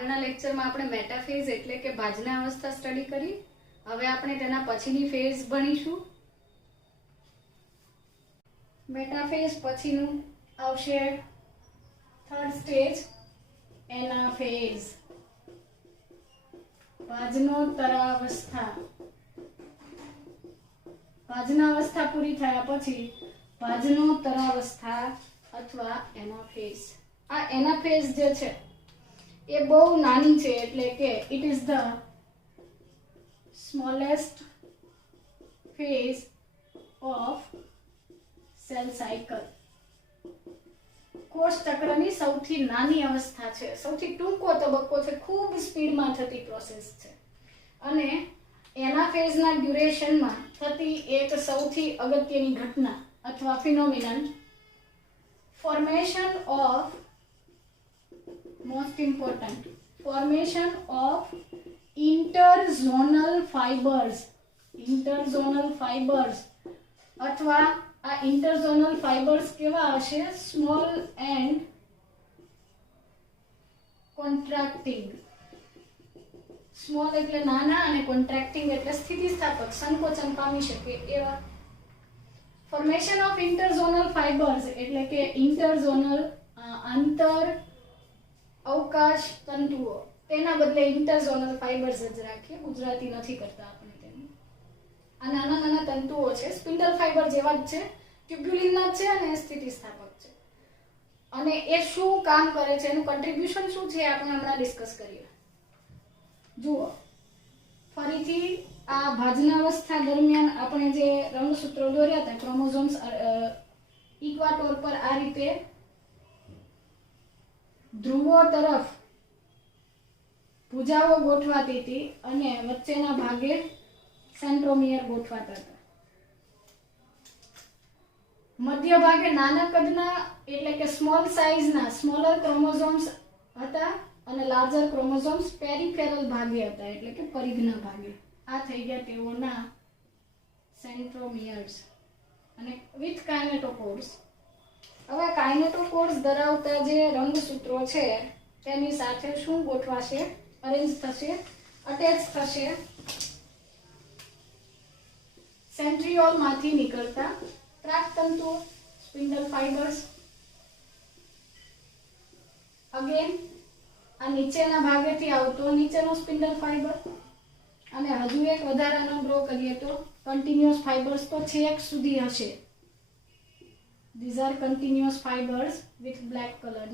આગળના લેક્ચરમાં આપણે મેટાફેઝ એટલે કે ભાજના અવસ્થા સ્ટડી કરી. હવે આપણે તેના પછીની ફેઝ ભણીશું. મેટાફેઝ પછીનું આવશે થર્ડ સ્ટેજ એનાફેઝ, ભાજનોત્તરાવસ્થા. ભાજનાવસ્થા પૂરી થયા પછી ભાજનોત્તરાવસ્થા અથવા એનાફેઝ. આ એનાફેઝ જે છે એ બહુ નાની છે, એટલે કે it is the smallest phase of cell cycle. કોષ ચક્રની સૌથી નાની અવસ્થા છે, સૌથી ટૂંકો તબક્કો છે, ખૂબ સ્પીડમાં થતી પ્રોસેસ છે. અને એનાફેઝના ડ્યુરેશનમાં થતી એક સૌથી અગત્યની ઘટના અથવા ફિનોમિનન formation of most important formation of interzonal fibers અથવા આ interzonal fibers કેવા હશે? small and contracting. સ્મોલ એટલે નાના અને કોન્ટ્રાક્ટિંગ એટલે સ્થિતિસ્થાપક, સંકોચન પામી શકે એવા. ફોર્મેશન ઓફ ઇન્ટરઝોનલ ફાઇબર્સ એટલે કે ઇન્ટરઝોનલ આંતર અવકાશ તંતુઓ, તેના બદલે ઇન્ટરઝોનલ ફાઇબર્સ જ રાખીએ, ગુજરાતી નથી કરતા આપણે તેને. આ નાના નાના તંતુઓ છે, સ્પિન્ડલ ફાઇબર જેવા જ છે, ટ્યુબ્યુલિનના જ છે અને સ્થિતિસ્થાપક છે. અને એ શું કામ કરે છે, એનું કન્ટ્રીબ્યુશન શું છે, આપણે હમણાં ડિસ્કસ કરીએ. જુઓ, ફરીથી આ ભાજનાવસ્થા દરમિયાન આપણે જે રંગસૂત્રો દોર્યા હતા, ક્રોમોઝોમ્સ ઇક્વાટોર પર આ રીતે ધ્રુવો તરફ ભુજાઓ ગોઠવાતી હતી અને વચ્ચેના ભાગે સેન્ટ્રોમિયર ગોઠવાતા હતા. મધ્ય ભાગે નાના કદના એટલે કે સ્મોલ સાઇઝના સ્મોલર ક્રોમોઝોમ્સ હતા અને લાર્જર ક્રોમોઝોમ્સ પેરિફેરલ ભાગે હતા, એટલે કે પરિઘના ભાગે. આ થઈ ગયા તેઓના સેન્ટ્રોમિયર્સ અને વિથ કાઇનેટોકોર્સ. હવે કાઇનેટોકોર્સ ધરાવતા જે રંગસૂત્રો છે તેની સાથે શું ગોઠવાશે? અરેન્જ થશે, અટેચ થશે સેન્ટ્રિયોલમાંથી નીકળતા ત્રાકતંતુઓ, સ્પિન્ડલ ફાઇબર્સ. અગેન આ નીચેના ભાગેથી આવતો નીચેનો સ્પિન્ડલ ફાઇબર. અને હજુ એક વધારાનો ડ્રો કરીએ તો કન્ટિન્યુઅસ ફાઇબર્સ તો છેક સુધી હશે. These are continuous fibres with black colour.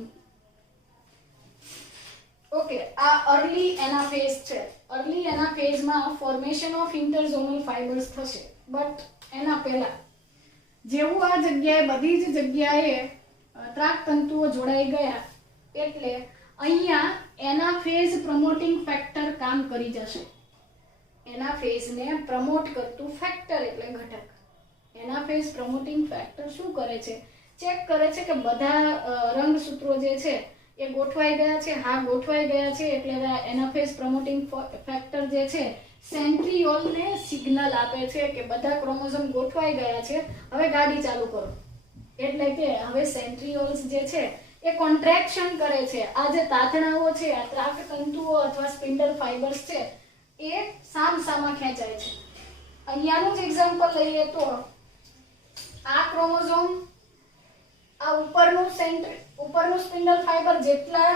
Okay, આ અર્લી એનાફેઝ છે. અર્લી એનાફેઝમાં ફોર્મેશન ઓફ ઇન્ટરઝોનલ ફાઇબર્સ થશે. બટ એના પહેલા જેવું આ જગ્યાએ બધી જ જગ્યાએ ત્રાકતંતુઓ જોડાઈ ગયા એટલે અહીંયા એનાફેઝ પ્રમોટિંગ ફેક્ટર કામ કરી જશે. એનાફેઝને પ્રમોટ કરતું ફેક્ટર એટલે ઘટક. એનાફેઝ પ્રમોટિંગ ફેક્ટર શું કરે છે? ચેક કરે છે કે બધા રંગસૂત્રો જે છે એ ગોઠવાઈ ગયા છે. હા, ગોઠવાઈ ગયા છે એટલે એનાફેઝ પ્રમોટિંગ ફેક્ટર જે છે સેન્ટ્રિયોલને સિગ્નલ આપે છે કે બધા ક્રોમોઝોમ ગોઠવાઈ ગયા છે, હવે ગાડી ચાલુ કરો. એટલે કે હવે સેન્ટ્રિયોલ્સ જે છે એ કોન્ટ્રેક્શન કરે છે. આ જે તાતણાઓ છે, આ ત્રાકતંતુઓ અથવા સ્પિન્ડલ ફાઇબર્સ છે એ સામસામા ખેંચાય છે. અહીંયાનું જ એક્ઝામ્પલ લઈએ તો આ ક્રોમોઝોમ આ ઉપરનું સ્પિન્ડલ ફાઇબર જેટલા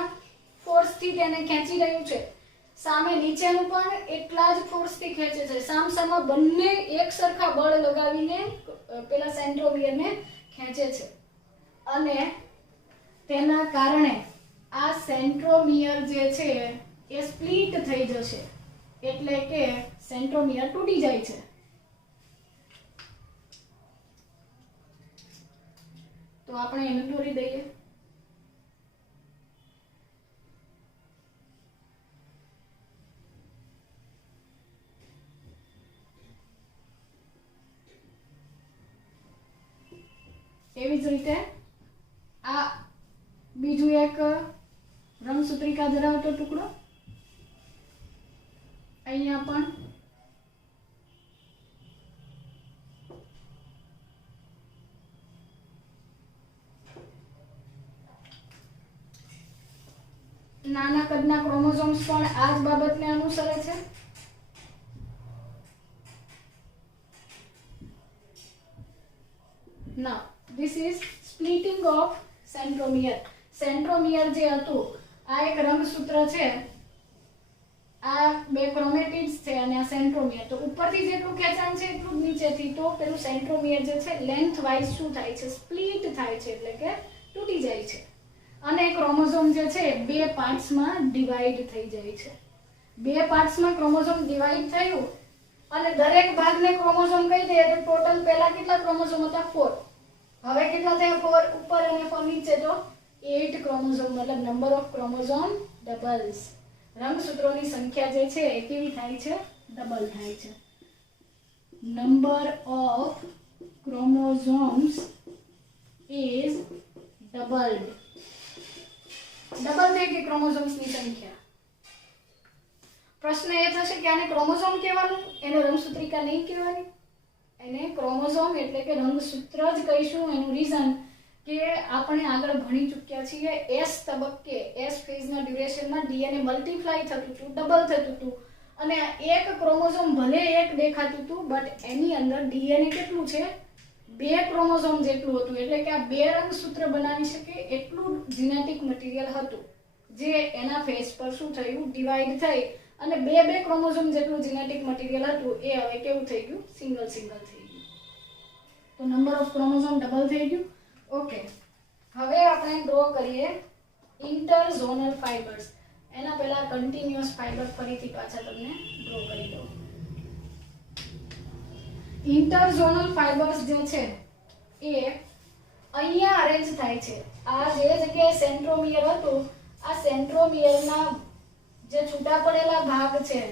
ફોર્સથી તેને ખેંચી રહ્યું છે, સામે નીચેનું પણ એટલા જ ફોર્સથી ખેંચે છે. સામસામા બંને એક સરખા બળ લગાવીને પેલા સેન્ટ્રોમિયરને ખેંચે છે. અને તેના કારણે આ સેન્ટ્રોમિયર જે છે એ સ્પ્લિટ થઈ જશે, એટલે કે સેન્ટ્રોમિયર તૂટી જાય છે. તો આપણે એને દોરી દઈએ. એવી જ રીતે આ બીજું એક રંગસૂત્રિકા ધરાવતો ટુકડો અહીંયા પણ નાના કદના ક્રોમોઝોમ્સ પણ આ જ બાબતને અનુસરે છે. Now this is splitting of centromere. Centromere જે હતું આ એક રંગસૂત્ર છે, આ બે ક્રોમેટિડ્સ છે અને આ સેન્ટ્રોમિયર. તો ઉપરથી જેટલું ખેંચાણ છે એટલું જ નીચેથી, તો પેલું સેન્ટ્રોમિયર જે છે લેન્થ વાઇઝ શું થાય છે, સ્પ્લિટ થાય છે, એટલે કે તૂટી જાય છે. અને ક્રોમોઝોમ જે છે બે પાર્ટ્સમાં ડિવાઈડ થઈ જાય છે. બે પાર્ટ્સમાં ક્રોમોઝોમ ડિવાઈડ થયું અને દરેક ભાગને ક્રોમોઝોમ કહી દઈએ તો ટોટલ પહેલા કેટલા ક્રોમોઝોમ હતા? 4. હવે કેટલા થયા? 4 ઉપર અને 4 નીચે, તો 8 ક્રોમોઝોમ, મતલબ નંબર ઓફ ક્રોમોઝોમ ડબલ્સ. રંગસૂત્રોની સંખ્યા જે છે એ કેવી થાય છે? ડબલ થાય છે. Number of chromosomes is doubled. Double થઈ ગઈ ક્રોમોઝોમ્સની સંખ્યા. પ્રશ્ન એ થશે કે આને ક્રોમોઝોમ કહેવાનું, એને રંગસૂત્રિકા નહીં કહેવાની. એને ક્રોમોઝોમ એટલે કે રંગસૂત્ર જ કહીશું. એનું રીઝન કે આપણે આગળ ભણી ચૂક્યા છીએ એસ તબક્કે, એસ ફેઝના ડ્યુરેશનમાં ડીએનએ મલ્ટીપ્લાય થતું હતું, ડબલ થતું હતું અને એક ક્રોમોઝોમ ભલે એક દેખાતું હતું બટ એની અંદર ડીએનએ કેટલું છે? 2 ક્રોમોઝોમ જેટલું હતું. એટલે કે આ 2 રંગસૂત્ર બનાવી શકે એટલું જીનેટિક મટીરિયલ હતું, જે એના ફેઝ પર શું થયું? ડિવાઈડ થઈ અને 2 ક્રોમોઝોમ જેટલું જીનેટિક મટીરિયલ હતું એ હવે કેવું થઈ ગયું? સિંગલ થઈ ગયું. તો નંબર ઓફ ક્રોમોઝોમ ડબલ થઈ ગયું. ઓકે, હવે આપણે ડ્રો કરીએ ઇન્ટરઝોનલ ફાઇબર્સ. એના પહેલા કન્ટિન્યુઅસ ફાઇબર ફરીથી પાછા તમને ડ્રો કરી દઉં. ઇન્ટરઝોનલ ફાઇબર્સ જે છે એ અહીંયા અરેન્જ થાય છે. આ જે જગ્યાએ સેન્ટ્રોમિયર હતું, આ સેન્ટ્રોમિયરના જે છૂટા પડેલા ભાગ છે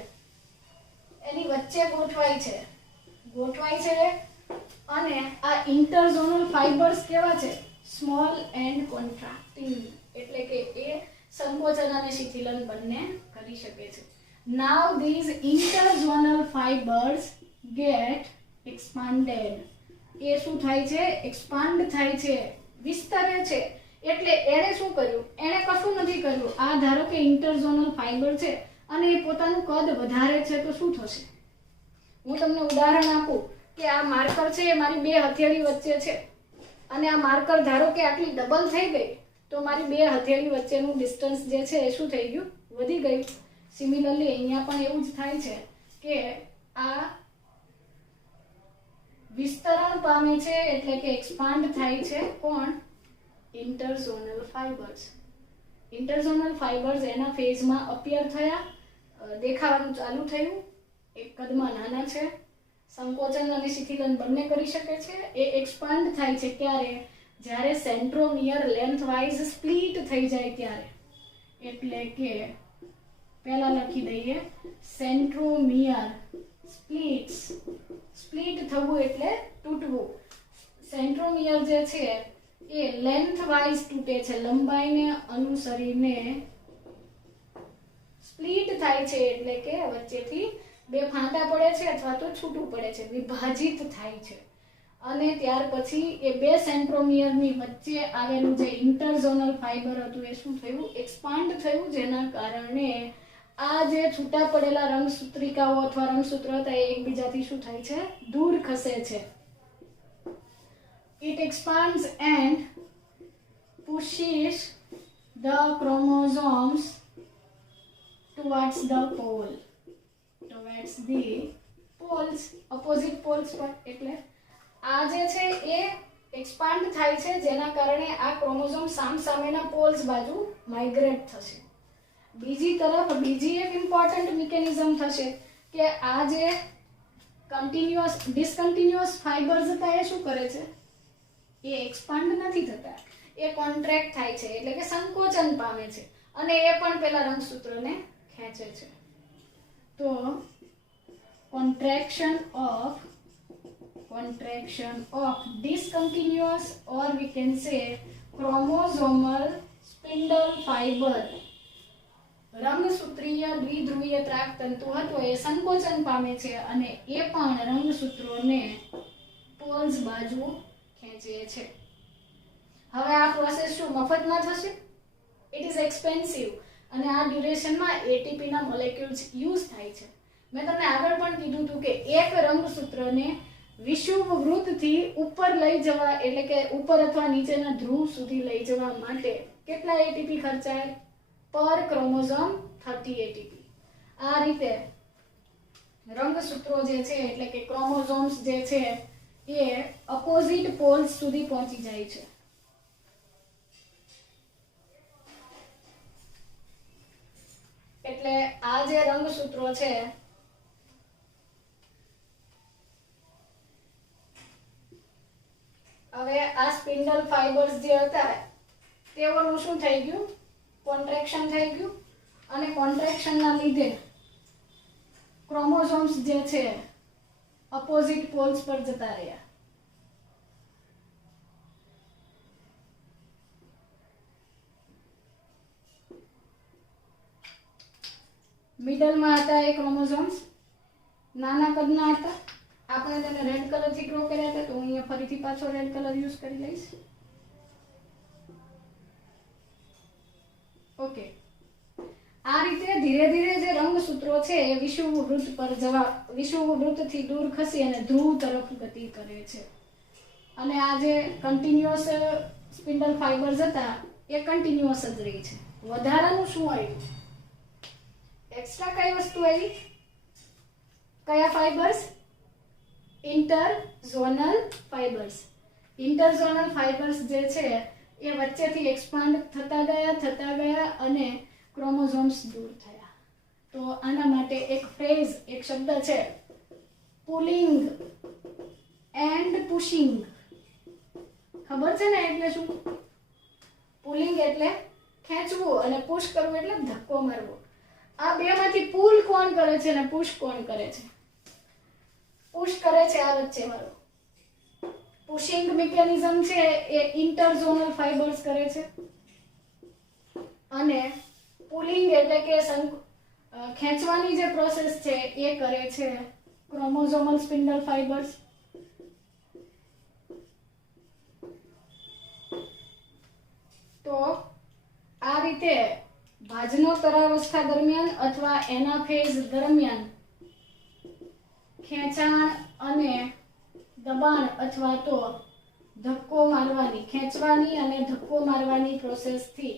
એની વચ્ચે ગોઠવાય છે અને આ ઇન્ટરઝોનલ ફાઇબર્સ કેવા છે? સ્મોલ એન્ડ કોન્ટ્રાક્ટિંગ, એટલે કે એ સંકોચન અને શિથિલન બંને કરી શકે છે. નાઉ ધીઝ ઇન્ટરઝોનલ ફાઇબર્સ ગેટ એક્સપાન્ડેડ. એ શું થાય છે? એક્સપાન્ડ થાય છે, વિસ્તરે છે. એટલે એણે શું કર્યું? એણે કશું નથી કર્યું. આ ધારો કે ઇન્ટરઝોનલ ફાઇબર છે અને એ પોતાનું કદ વધારે છે તો શું થશે? હું તમને ઉદાહરણ આપું કે આ માર્કર છે એ મારી 2 હથેળી વચ્ચે છે અને આ માર્કર ધારો કે આટલી ડબલ થઈ ગઈ તો મારી 2 હથેળી વચ્ચેનું ડિસ્ટન્સ જે છે એ શું થઈ ગયું? વધી ગયું. સિમિલરલી અહીંયા પણ એવું જ થાય છે કે આ વિસ્તરણ પામે છે, એટલે કે એક્સપાન્ડ થાય છે. કોણ? ઇન્ટરઝોનલ ફાઇબર્સ. ઇન્ટરઝોનલ ફાઇબર્સ એના ફેઝમાં અપિયર થયા, દેખાવાનું ચાલુ થયું. એક કદમાં નાના છે, સંકોચન અને શિથિલન બંને કરી શકે છે. એ એક્સપાન્ડ થાય છે ક્યારે? જ્યારે સેન્ટ્રોમિયર લેન્થ વાઇઝ સ્પ્લિટ થઈ જાય ત્યારે. એટલે કે પહેલા લખી દઈએ સેન્ટ્રોમિયર સ્પ્લિટ્સ. સ્પ્લિટ થવું એટલે તૂટવું. સેન્ટ્રોમિયર જે છે એ લેન્થ વાઇઝ તૂટે છે, લંબાઈને અનુસરીને સ્પ્લિટ થાય છે, એટલે કે વચ્ચેથી 2 ફાંટા પડે છે અથવા તો છૂટું પડે છે, વિભાજિત થાય છે. અને ત્યાર પછી એ 2 સેન્ટ્રોમિયરની વચ્ચે આવેલું જે ઇન્ટરઝોનલ ફાઇબર હતું એ શું થયું? એક્સપાન્ડ થયું, જેના કારણે આ જે છૂટા પડેલા રંગસૂત્રિકાઓ અથવા રંગસૂત્રો હતા એ એકબીજાથી શું થાય છે? દૂર ખસે છે. It expands and pushes the chromosomes towards the pole. Towards the poles, opposite poles પર. એટલે આ જે છે એ એક્સપાન્ડ થાય છે, જેના કારણે આ ક્રોમોઝોમ સામસામેના પોલ્સ બાજુ માઇગ્રેટ થશે. બીજી તરફ બીજી એક ઇમ્પોર્ટન્ટ મિકેનિઝમ થશે કે આ જે ડિસકન્ટિન્યુઅસ ફાઇબર્સ હતા એ શું કરે છે? એ એક્સપાન્ડ નથી થતા, એ કોન્ટ્રેક્ટ થાય છે, એટલે કે સંકોચન પામે છે અને એ પણ પેલા રંગસૂત્રને ખેંચે છે. તો contraction of discontinuous, or we can say chromosomal spindle fiber. રંગસૂત્રીય દ્વિધ્રુવીય ત્રાક તંતુ હતો એ સંકોચન પામે છે અને એ પણ રંગસૂત્રોને પોલ્સ બાજુ ખેંચે છે. હવે આ પ્રોસેસ શું મફતમાં થશે? It is expensive. અને આ ડ્યુરેશનમાં એટીપી ના મોલેક્યુલ્સ યુઝ થાય છે. મેં તમને આગળ પણ કીધું હતું કે એક રંગસૂત્રને વિષુવવૃત્તથી ઉપર લઈ જવા એટલે કે ઉપર અથવા નીચેના ધ્રુવ સુધી લઈ જવા માટે કેટલા એટીપી ખર્ચાય? પર ક્રોમોઝોમ 30 એટીપી. આ રીતે રંગસૂત્રો જે છે એટલે કે ક્રોમોઝોમ્સ જે છે એ અપોઝિટ પોલ્સ સુધી પહોંચી જાય છે. એટલે આ જે રંગસૂત્રો છે હવે આ સ્પિન્ડલ ફાઇબર્સ જે હતા તેઓનું શું થઈ ગયું? કોન્ટ્રેક્શન થઈ ગયું અને કોન્ટ્રેક્શનના લીધે ક્રોમોઝોમ્સ જે છે અપોઝિટ પોલ્સ પર જતા રહ્યા. મિડલમાં હતા એ ક્રોમોઝોમ્સ નાના કદના હતા. આપણે તેને રેડ કલરથી ડ્રો કર્યા હતા તો હું અહીંયા ફરીથી પાછો રેડ કલર યુઝ કરી લઈશ. ઓકે, આ રીતે ધીરે ધીરે જે રંગસૂત્રો છે એ વિષુવવૃત્તથી દૂર ખસી અને ધ્રુવ તરફ ગતિ કરે છે. અને આ જે કન્ટિન્યુઅસ સ્પિન્ડલ ફાઇબર્સ હતા એ કન્ટિન્યુઅસ જ રહી છે. વધારાનું શું આવ્યું? એક્સ્ટ્રા કઈ વસ્તુ આવી? કયા ફાઇબર્સ? ઇન્ટરઝોનલ ફાઇબર્સ. ઇન્ટરઝોનલ ફાઇબર્સ જે છે એ વચ્ચેથી એક્સપાન્ડ થતા ગયા અને ક્રોમોઝોમ્સ દૂર થયા. તો આના માટે એક ફ્રેઝ, એક શબ્દ છે પુલિંગ એન્ડ પુશિંગ. ખબર છે ને એટલે શું? પુલિંગ એટલે ખેંચવું અને પુશ કરવું એટલે ધક્કો મારવો. આ બેમાંથી પુલ કોણ કરે છે અને પુશ કોણ કરે છે? પુશ કરે છે આ વચ્ચે વાળો. પુશિંગ મિકેનિઝમ છે એ ઇન્ટરઝોનલ ફાઇબર્સ કરે છે અને પુલિંગ એટલે કે ખેંચવાની જે પ્રોસેસ છે એ કરે છે ક્રોમોઝોમલ સ્પિન્ડલ ફાઇબર્સ. તો આ રીતે ભાજનોત્તરાવસ્થા દરમિયાન અથવા એનાફેઝ દરમિયાન ખેંચાણ અને દબાણ અથવા તો ધક્કો મારવાની, ખેંચવાની અને ધક્કો મારવાની પ્રોસેસથી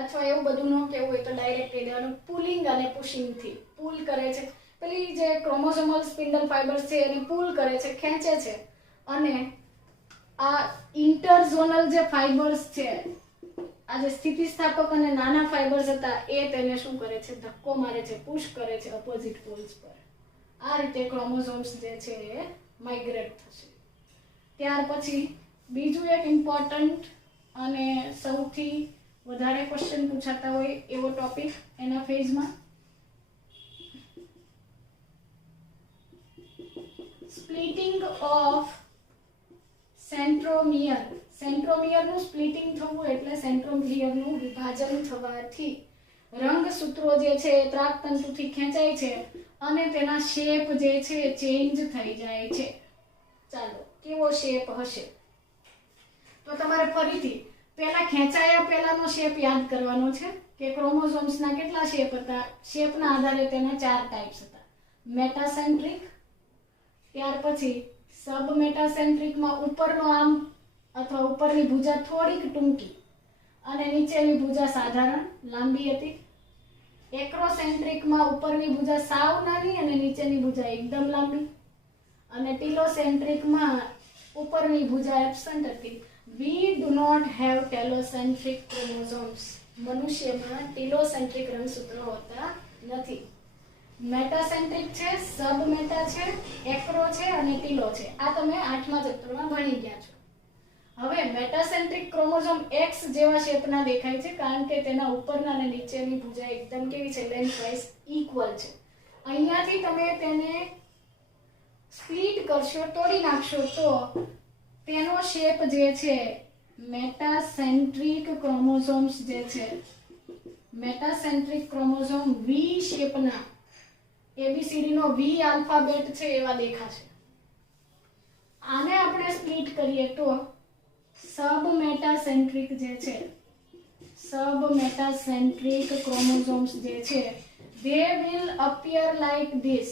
અથવા એવું બધું ન કહેવું હોય તો ડાયરેક્ટ કહી દેવાનું પુલિંગ અને પુશિંગથી. પુલ કરે છે, પેલી જે ક્રોમોઝોમલ સ્પિન્ડલ ફાઇબર્સ છે એને પુલ કરે છે, ખેંચે છે અને આ ઇન્ટરઝોનલ જે ફાઇબર્સ છે આ જે સ્થિતિસ્થાપક અને નાના ફાઇબર્સ હતા એ તેને શું કરે છે? ધક્કો મારે છે, પુશ કરે છે અપોઝિટ પોલ્સ પર. આ રીતે ક્રોમોઝોમ્સ જે છે એ માઇગ્રેટ થશે. ત્યાર પછી બીજું એક ઇમ્પોર્ટન્ટ અને સૌથી વધારે ક્વેશ્ચન પૂછાતા હોય એવો ટોપિક એના ફેઝમાં સ્પ્લિટિંગ ઓફ સેન્ટ્રોમિયર. સેન્ટ્રોમિયરનું સ્પ્લિટિંગ થવું એટલે સેન્ટ્રોમિયરનું વિભાજન થવાથી રંગસૂત્રો જે છે એ ત્રાકતંતુથી ખેંચાય છે અને તેના શેપ જે છે ચેન્જ થઈ જાય છે. ચાલો, કેવો શેપ હશે? તો તમારે ફરીથી પહેલા ખેંચાયા પહેલાનો શેપ યાદ કરવાનો છે કે ક્રોમોઝોમ્સના કેટલા શેપ હતા? શેપના આધારે તેના 4 ટાઈપ્સ હતા. મેટાસેન્ટ્રિક, ત્યાર પછી સબ મેટાસેન્ટ્રિકમાં ઉપરનો આર્મ અથવા ઉપરની ભુજા થોડીક ટૂંકી અને નીચેની ભુજા સાધારણ લાંબી હતી. એક્રોસેન્ટ્રિકમાં ઉપરની ભુજા સાવ નાની અને નીચેની ભુજા એકદમ લાંબી. અને ટીલોસેન્ટ્રિકમાં ઉપરની ભુજા એબ્સન્ટ હતી. We do not have telocentric chromosomes. મનુષ્યમાં ટીલોસેન્ટ્રિક રંગસૂત્રો હોતા નથી. મેટાસેન્ટ્રિક છે, સબ મેટા છે, એક્રો છે અને ટીલો છે. આ તમે 8મા ચેપ્ટરમાં ભણી ગયા છો. હવે મેટાસેન્ટ્રિક ક્રોમોઝોમ X જેવા શેપના દેખાય છે કારણ કે તેના ઉપરના અને નીચેની ભુજા એકદમ કેવી છે? લેન્થવાઇઝ ઇક્વલ છે. અહીંયાથી તમે તેને સ્પ્લિટ કરશો, તોડી નાખશો તો તેનો શેપ જે છે મેટાસેન્ટ્રિક ક્રોમોઝોમ્સ જે છે મેટાસેન્ટ્રિક ક્રોમોઝોમ V શેપના ABCD નો V આલ્ફાબેટ છે એવા દેખાશે. આને આપણે સ્પ્લિટ કરીએ તો સબ મેટાસેન્ટ્રિક જે છે સબ મેટાસેન્ટ્રિક ક્રોમોઝોમ્સ જે છે they will appear like this.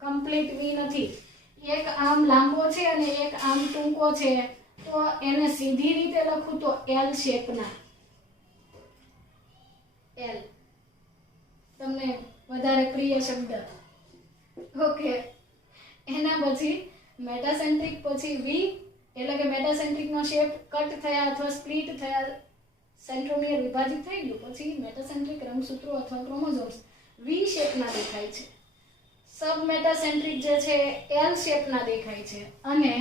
Complete વી નથી, એક આમ લાંબો છે અને એક આમ ટૂંકો છે, તો એને સીધી રીતે લખું તો એલ શેપના, એલ તમને વધારે પ્રિય શબ્દ. ઓકે, એના પછી મેટાસેન્ટ્રિક પછી વી, એટલે કે મેટાસેન્ટ્રિક નો શેપ કટ થયા અથવા સ્પ્લિટ થયા, સેન્ટ્રોમિયર વિભાજિત થઈ ગયું, પછી મેટાસેન્ટ્રિક રંગસૂત્રો અથવા ક્રોમોઝોમ્સ વી શેપના દેખાય છે. સબ મેટાસેન્ટ્રિક જે છે એલ શેપના દેખાય છે, અને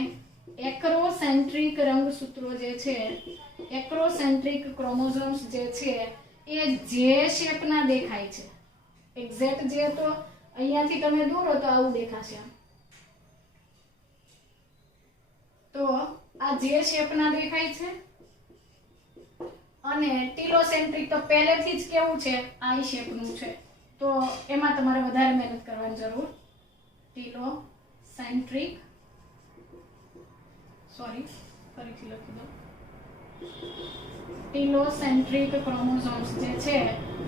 એક્રોસેન્ટ્રિક રંગસૂત્રો જે છે, એક્રોસેન્ટ્રિક ક્રોમોઝોમ્સ જે છે એ જે શેપના દેખાય છે. એક્ઝેક્ટ જે તો અહીંયાથી તમે દોરો તો આવું દેખાશે, તો આ જે શેપના દેખાય છે. અને ટીલોસેન્ટ્રિક તો પહેલેથી જ કેવું છે, આઈ શેપનું છે, તો એમાં તમારે વધારે મહેનત કરવાની જરૂર. ટીલોસેન્ટ્રિક, સોરી ફરીથી લખી દો, ટીલોસેન્ટ્રિક ક્રોમોઝોમ્સ જે છે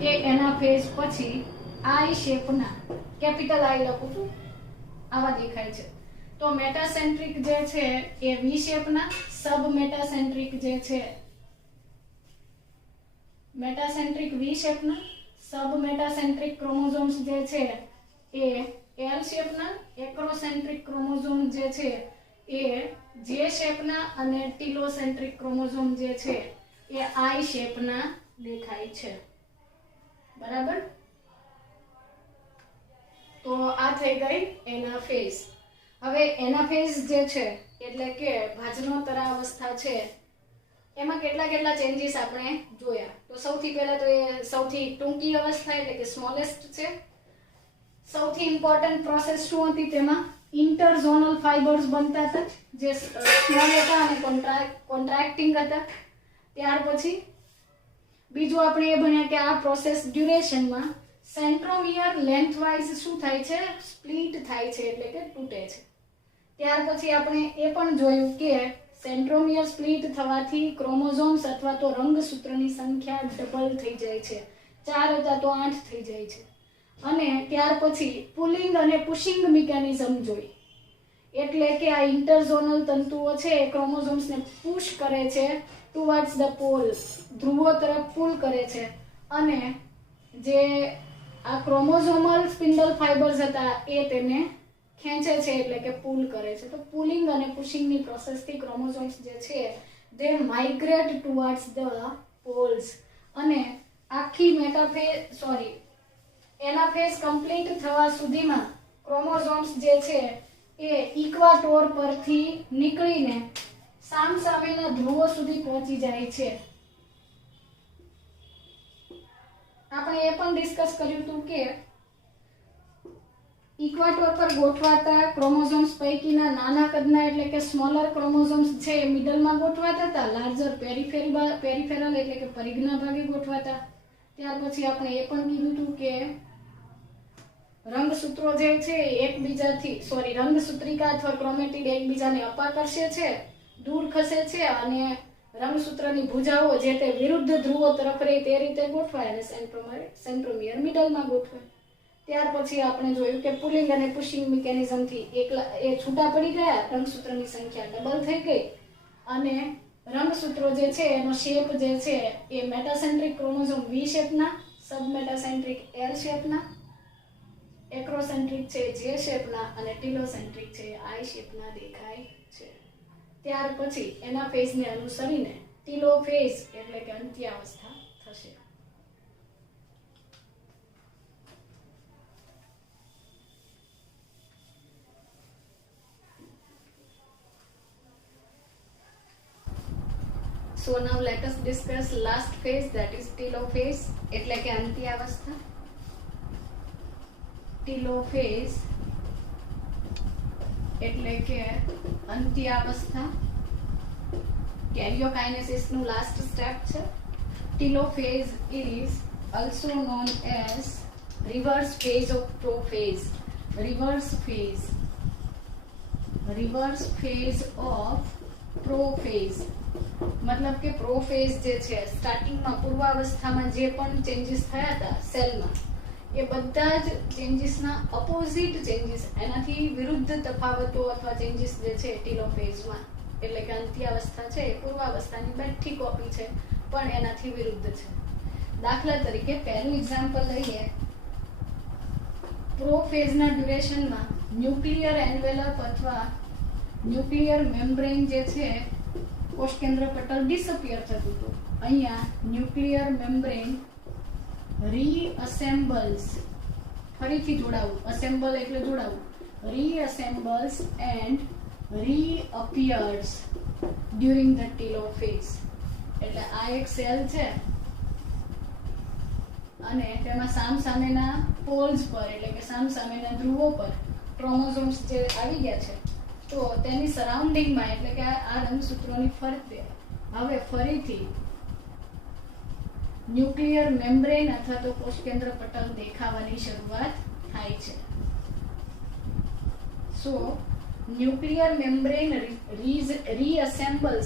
એ એના ફેઝ પછી આઈ શેપના, કેપિટલ આઈ લખું છું, આવા દેખાય છે. તો મેટાસેન્ટ્રિક જે છે એ વી શેપના, સબ મેટાસેન્ટ્રિક જે છે, મેટાસેન્ટ્રિક વી શેપના, સબ મેટાસેન્ટ્રિક ક્રોમોઝોમ્સ જે છે એ એલ શેપના, એક્રોસેન્ટ્રિક ક્રોમોઝોમ જે છે એ જે શેપના, અને ટીલોસેન્ટ્રિક ક્રોમોઝોમ જે છે એ આઈ શેપના દેખાય છે. બરાબર? તો આ થઈ ગઈ એના ફેઝ. હવે એના ફેઝ જે છે એટલે કે ભાજનોત્તરા અવસ્થા છે, એમાં કેટલા ચેન્જીસ આપણે જોયા. તો સૌથી પહેલા તો એ સૌથી ટૂંકી અવસ્થા એટલે કે સ્મોલેસ્ટ છે. સૌથી ઇમ્પોર્ટન્ટ પ્રોસેસ શું હતી તેમાં? ઇન્ટરઝોનલ ફાઇબર્સ બનતા હતા, જે સ્મોલ હતા અને કોન્ટ્રાક્ટિંગ હતા. ત્યાર પછી બીજું આપણે એ ભણ્યા કે આ પ્રોસેસ ડ્યુરેશનમાં સેન્ટ્રોમિયર લેન્થવાઇઝ શું થાય છે? સ્પ્લિટ થાય છે, એટલે કે તૂટે છે. ત્યાર પછી આપણે એ પણ જોયું કે સેન્ટ્રોમિયર સ્પ્લિટ થવાથી ક્રોમોઝોમ્સ અથવા તો રંગસૂત્રની સંખ્યા ડબલ થઈ જાય છે, 4 હતા તો 8 થઈ જાય છે. અને ત્યાર પછી પુલિંગ અને પુશિંગ મિકેનિઝમ જોઈ, એટલે કે આ ઇન્ટરઝોનલ તંતુઓ છે એ ક્રોમોઝોમ્સને પુશ કરે છે ટુવર્ડ્સ ધ પોલ, ધ્રુવો તરફ પુલ કરે છે, અને જે આ ક્રોમોઝોમલ સ્પિન્ડલ ફાઇબર્સ હતા એ તેને ખેંચે છે, એટલે કે પુલ કરે છે. તો પુલિંગ અને પુશિંગની પ્રોસેસથી ક્રોમોઝોમ્સ જે છે they migrate towards the poles, અને આખી એનાફેઝ કમ્પ્લીટ થવા સુધીમાં ક્રોમોઝોમ્સ જે છે એ ઇક્વાટોર પરથી નીકળીને સામસામેના ધ્રુવો સુધી પહોંચી જાય છે. આપણે એ પણ ડિસ્કસ કર્યું હતું કે ઇક્વાટોર પર ગોઠવાતા ક્રોમોઝોમ્સ પૈકીના નાના કદના એટલે કે સ્મોલર ક્રોમોઝોમ્સ છે એ મિડલમાં ગોઠવાતા હતા, લાર્જર પેરિફેરલ એટલે કે પરિઘના ભાગે ગોઠવાતા. ત્યાર પછી આપણે એ પણ કીધું હતું કે રંગસૂત્રો જે છે રંગસૂત્રિકા અથવા ક્રોમેટિડ એકબીજાને અપાકર્ષે છે, દૂર ખસે છે, અને રંગસૂત્રની ભુજાઓ જે તે વિરુદ્ધ ધ્રુવો તરફ રહે તે રીતે ગોઠવાય અને સેન્ટ્રોમિયર મિડલમાં ગોઠવાય. ત્યાર પછી આપણે જોયું કે પુલિંગ અને પુશિંગ મિકેનિઝમથી એ છૂટા પડી ગયા, રંગસૂત્રની સંખ્યા ડબલ થઈ ગઈ, અને રંગસૂત્રો જે છે એનો શેપ જે છે એ મેટાસેન્ટ્રિક ક્રોમોઝોમ વી શેપના, સબ મેટાસેન્ટ્રિક એલ શેપના, એક્રોસેન્ટ્રિક છે જે શેપના, અને ટીલોસેન્ટ્રિક છે આઈ શેપના દેખાય છે. ત્યાર પછી એના ફેઝને અનુસરીને ટીલોફેઝ એટલે કે અંત્યાવસ્થા થશે. So now let us discuss last phase, that is telophase એટલે કે અંત્યાવસ્થા. telophase એટલે કે અંત્યાવસ્થા કેરિયોકાઇનેસિસ નું લાસ્ટ સ્ટેપ છે. telophase is also known as reverse phase of prophase. reverse phase of prophase મતલબ કે પ્રોફેઝ જે છે સ્ટાર્ટિંગમાં પૂર્વાવસ્થામાં જે પણ ચેન્જીસ થયા હતા સેલમાં એ બધા જ ચેન્જીસના અપોઝિટ ચેન્જીસ એનાથી વિરુદ્ધ તફાવતો અથવા ચેન્જીસ જે છે ટીલોફેઝમાં એટલે કે અંત્યાવસ્થા છે એ પૂર્વાવસ્થાની બેઠી કોપી છે પણ એનાથી વિરુદ્ધ છે. દાખલા તરીકે પહેલું એક્ઝામ્પલ લઈએ. પ્રોફેઝના ડ્યુરેશનમાં ન્યુક્લિયર એન્વેલપ અથવા ન્યુક્લિયર મેમ્બ્રેન જે છે કોષકેન્દ્ર પટલ ડિસઅપિયર થતું હતું. અહીંયા ન્યુક્લિયર મેમ્બ્રેન રીઅસેમ્બલ્સ, ફરીથી જોડાવું, અસેમ્બલ એટલે જોડાવું, રીઅસેમ્બલ્સ એન્ડ રીઅપિયર્સ ડ્યુરિંગ ધ ટીલોફેઝ. એટલે આ એક સેલ છે અને તેમાં સામસામેના પોલ્સ પર એટલે કે સામસામેના ધ્રુવો પર ક્રોમોઝોમ્સ જે આવી ગયા છે તો તેની સરાઉન્ડિંગમાં એટલે કે આ રંગસૂત્રોની ફરતે હવે ફરીથી ન્યુક્લિયર મેમ્બ્રેન અથવા તો કોષકેન્દ્ર પટલ દેખાવાની શરૂઆત થાય છે. સો ન્યુક્લિયર મેમ્બ્રેન રીઅસેમ્બલ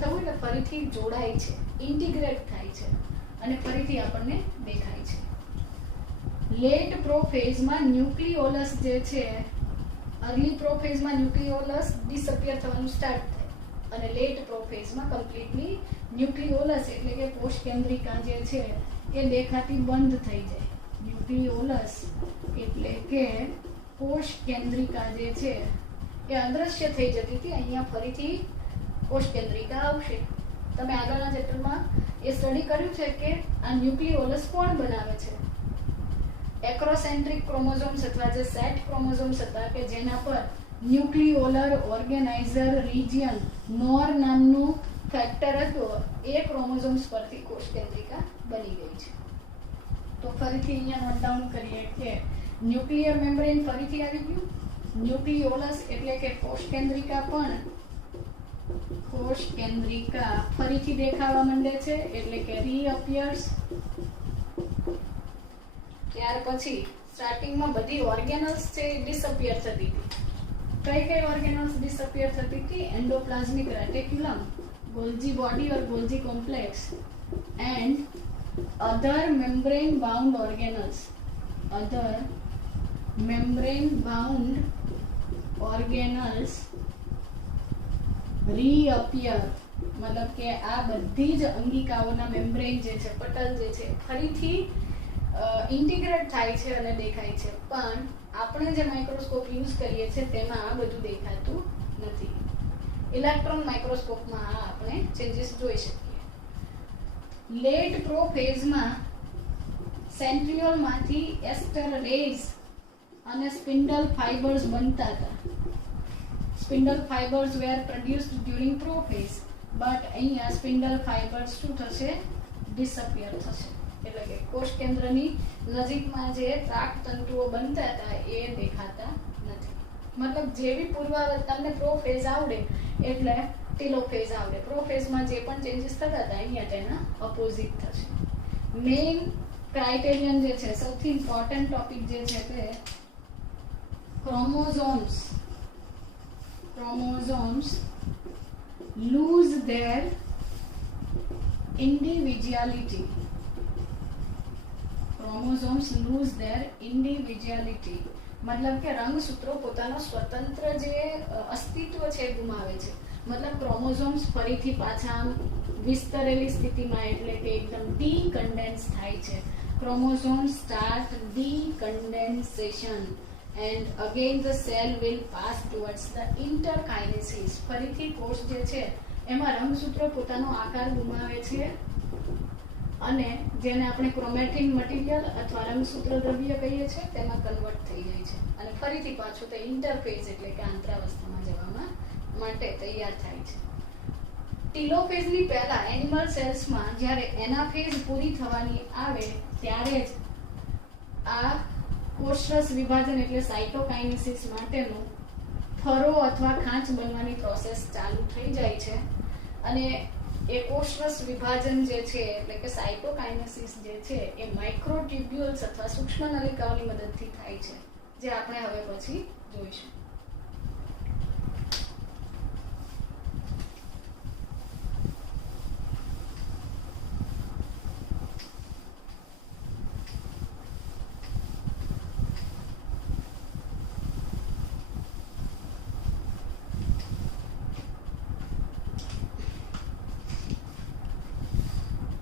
થવું એટલે ફરીથી જોડાય છે, ઇન્ટિગ્રેટ થાય છે અને ફરીથી આપણને દેખાય છે. લેટ પ્રોફેઝમાં ન્યુક્લિયોલસ જે છે, અર્લી પ્રોફેઝમાં ન્યુક્લિયોલસ ડિસઅપિયર થવાનું સ્ટાર્ટ થાય અને લેટ પ્રોફેઝમાં કમ્પ્લીટલી ન્યુક્લિયોલસ એટલે કે કોષકેન્દ્રિકા જે છે એ દેખાતી બંધ થઈ જાય. ન્યુક્લિયોલસ એટલે કે કોષકેન્દ્રિકા જે છે એ અદ્રશ્ય થઈ જતી હતી, અહીંયા ફરીથી કોષકેન્દ્રિકા આવશે. તમે આગળના ચેપ્ટરમાં એ સ્ટડી કર્યું છે કે આ ન્યુક્લિયોલસ કોણ બનાવે છે? એક્રોસેન્ટ્રિક ક્રોમોઝોમ્સ અથવા જે સેટ ક્રોમોઝોમ્સ હતા કે જેના પર ન્યુક્લિયોલર ઓર્ગેનાઇઝર રિજિયન નોર નામનું ફેક્ટર હતું, એ ક્રોમોઝોમ્સ પરથી કોષકેન્દ્રિકા બની ગઈ છે. તો ફરીથી અહીંયા નોટ ડાઉન કરીએ કે ન્યુક્લિયર મેમ્બ્રેન ફરીથી આવી ગયું, ન્યુક્લિયોલસ એટલે કે કોષકેન્દ્રિકા પણ કોષકેન્દ્રિકા ફરીથી દેખાવા માંડે છે એટલે કે રીઅપિયર્સ. ત્યાર પછી સ્ટાર્ટિંગમાં બધી ઓર્ગેનલ્સ છે ડિસઅપિયર થતી હતી. કઈ કઈ ઓર્ગેનલ્સ ડિસઅપિયર થતી હતી? Endoplasmic reticulum, Golgi body or Golgi complex and other membrane bound organelles. Other membrane bound organelles reappear મતલબ કે આ બધી જ અંગિકાઓના મેમ્બ્રેન જે છે, પટલ જે છે ફરીથી ઇન્ટિગ્રેટ થાય છે અને દેખાય છે. પણ આપણે જે માઇક્રોસ્કોપ યુઝ કરીએ છીએ તેમાં આ બધું દેખાતું નથી. ઇલેક્ટ્રોન માઇક્રોસ્કોપમાં આ આપણે ચેન્જીસ જોઈ શકીએ. લેટ પ્રોફેઝમાં સેન્ટ્રિયોલમાંથી એસ્ટર રેઝ અને સ્પિન્ડલ ફાઇબર્સ બનતા હતા. Spindle fibres were produced during prophase, but અહીંયા સ્પિન્ડલ ફાઇબર્સ શું થશે? ડિસઅપિયર થશે. એટલે કે કોષ કેન્દ્રની નજીકમાં જે ત્રાક તંતુઓ બનતા હતા એ દેખાતા નથી. મતલબ જેવી તમને પ્રોફેઝ આવડે એટલે ટીલોફેઝ આવડે. પ્રોફેઝમાં જે પણ ચેન્જીસ થતા હતા અહીંયા તેના અપોઝિટ થશે. મેઇન ક્રાઇટેરિયન જે છે, સૌથી ઇમ્પોર્ટન્ટ ટોપિક જે છે તે chromosomes lose their individuality. Chromosomes lose their individuality મતલબ કે રંગસૂત્રો પોતાનો સ્વતંત્ર જે અસ્તિત્વ છે ગુમાવે છે. મતલબ ક્રોમોઝોમ્સ ફરીથી પાછા વિસ્તરેલી સ્થિતિમાં એટલે કે એકદમ ડીકન્ડેન્સ થાય છે. Chromosomes start ડીકન્ડેન્સેશન and again the cell will pass towards the interkinesis. ફરીથી કોષ જે છે એમાં રંગસૂત્રો પોતાનો આકાર ગુમાવે છે અને જેને આપણે ક્રોમેટિન મટીરિયલ અથવા રંગસૂત્ર દ્રવ્ય કહીએ છીએ તેમાં કન્વર્ટ થઈ જાય છે અને ફરીથી પાછું તે ઇન્ટરફેઝ એટલે કે આંતરાવસ્થામાં જવા માટે તૈયાર થાય છે. ટીલોફેઝની પહેલા એનિમલ સેલ્સમાં જ્યારે એનાફેઝ પૂરી થવાની આવે ત્યારે જ આ કોષરસ વિભાજન એટલે સાયટોકાઇનેસિસ માટેનો ફરો અથવા ખાંચ બનવાની પ્રોસેસ ચાલુ થઈ જાય છે અને એ કોષરસ વિભાજન જે છે એટલે કે સાયટોકાઇનેસિસ જે છે એ માઇક્રોટ્યુબ્યુલ્સ અથવા સૂક્ષ્મ નલિકાઓની મદદથી થાય છે, જે આપણે હવે પછી જોઈશું.